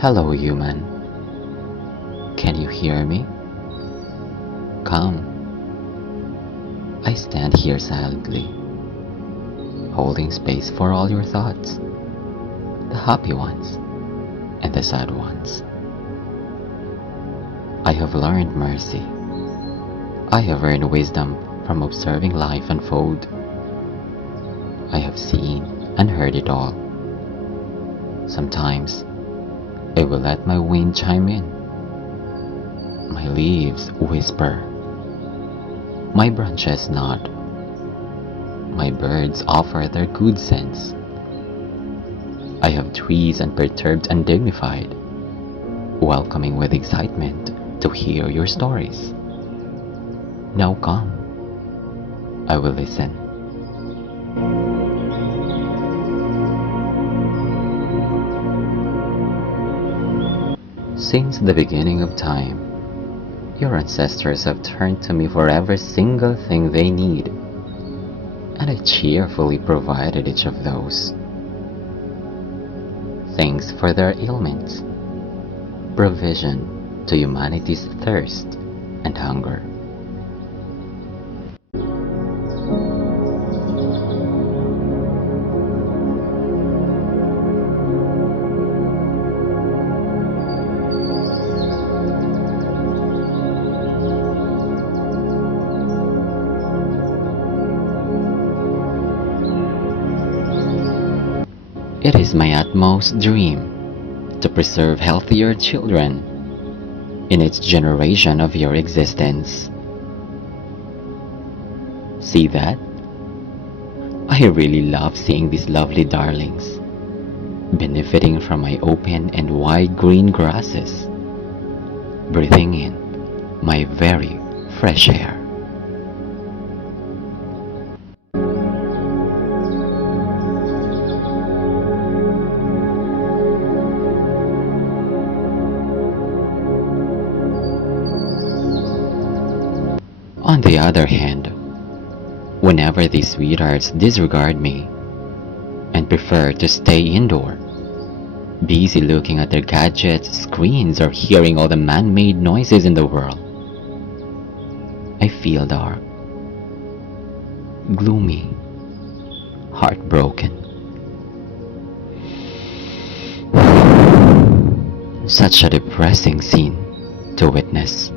Hello, human. Can you hear me? Come. I stand here silently, holding space for all your thoughts, the happy ones and the sad ones. I have learned mercy. I have earned wisdom from observing life unfold. I have seen and heard it all. Sometimes I will let my wind chime in, my leaves whisper, my branches nod, my birds offer their good sense. I have trees unperturbed and dignified, welcoming with excitement to hear your stories. Now come, I will listen. Since the beginning of time, your ancestors have turned to me for every single thing they need, and I cheerfully provided each of those. Thanks for their ailments, provision to humanity's thirst and hunger. It is my utmost dream to preserve healthier children in each generation of your existence. See that? I really love seeing these lovely darlings benefiting from my open and wide green grasses, breathing in my very fresh air. On the other hand, whenever these sweethearts disregard me and prefer to stay indoor, busy looking at their gadgets, screens, or hearing all the man-made noises in the world, I feel dark, gloomy, heartbroken. Such a depressing scene to witness.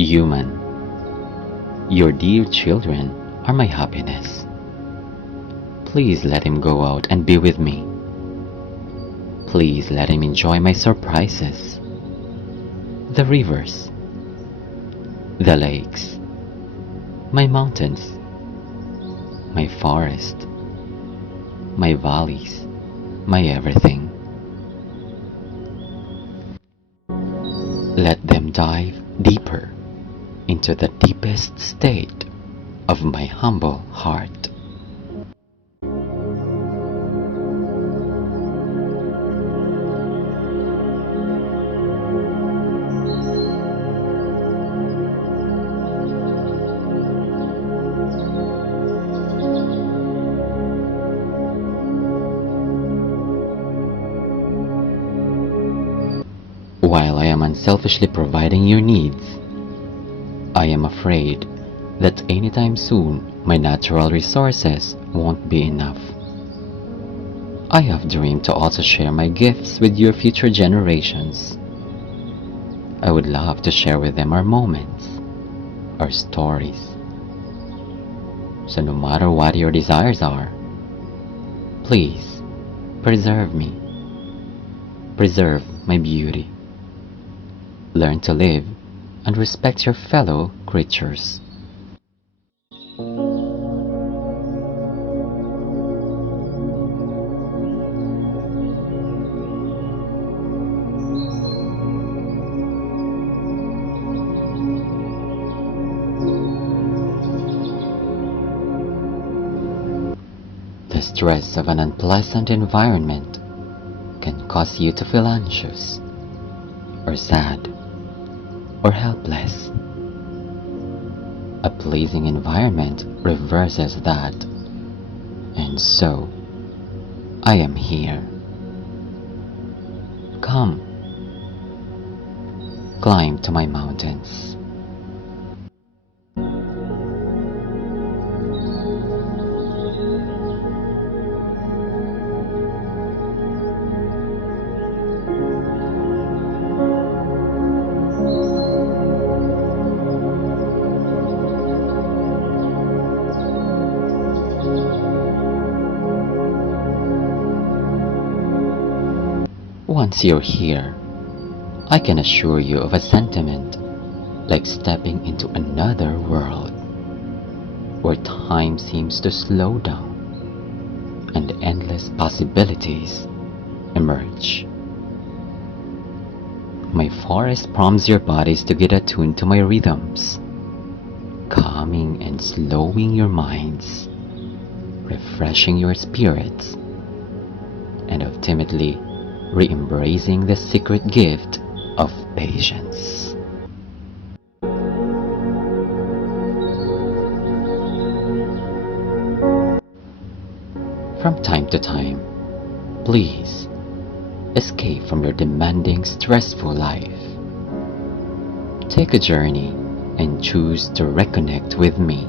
Human, your dear children are my happiness. Please let him go out and be with me. Please let him enjoy my surprises. The rivers, the lakes, my mountains, my forest, my valleys, my everything. Let them dive deeper into the deepest state of my humble heart. While I am unselfishly providing your needs, I am afraid that anytime soon my natural resources won't be enough. I have dreamed to also share my gifts with your future generations. I would love to share with them our moments, our stories. So no matter what your desires are, please preserve me. Preserve my beauty. Learn to live and respect your fellow creatures. The stress of an unpleasant environment can cause you to feel anxious, or sad, or helpless. A pleasing environment reverses that, and so I am here. Come, climb to my mountains. Once you're here, I can assure you of a sentiment like stepping into another world, where time seems to slow down and endless possibilities emerge. My forest prompts your bodies to get attuned to my rhythms, calming and slowing your minds, refreshing your spirits, and ultimately re-embracing the secret gift of patience. From time to time, please escape from your demanding, stressful life. Take a journey and choose to reconnect with me.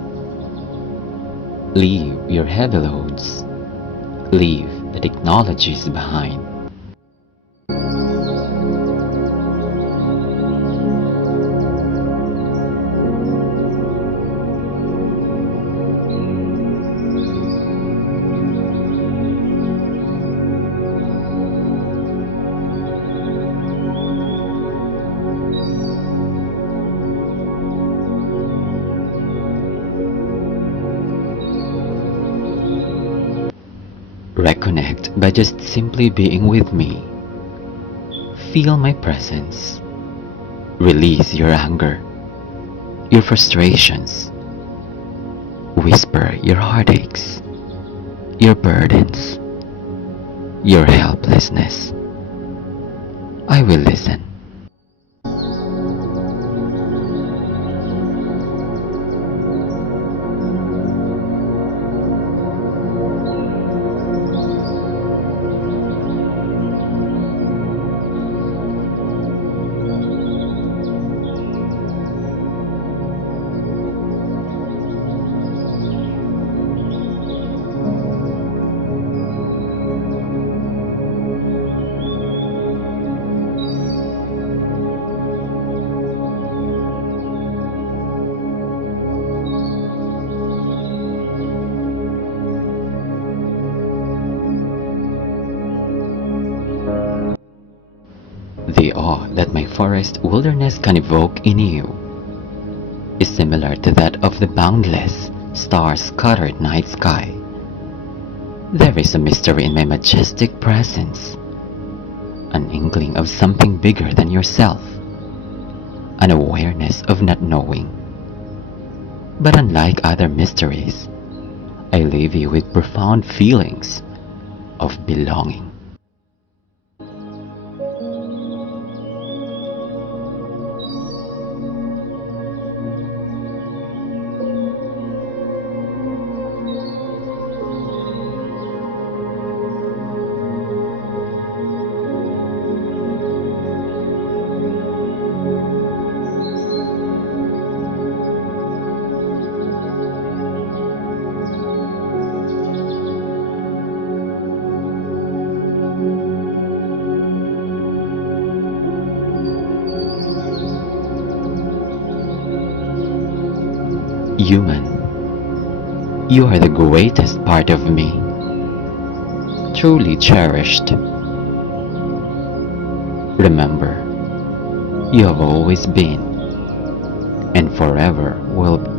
Leave your heavy loads. Leave the technologies behind. Reconnect by just simply being with me. Feel my presence. Release your anger, your frustrations. Whisper your heartaches, your burdens, your helplessness. I will listen. The awe that my forest wilderness can evoke in you is similar to that of the boundless, star-scattered night sky. There is a mystery in my majestic presence, an inkling of something bigger than yourself, an awareness of not knowing. But unlike other mysteries, I leave you with profound feelings of belonging. Human, you are the greatest part of me, truly cherished. Remember, you have always been, and forever will be.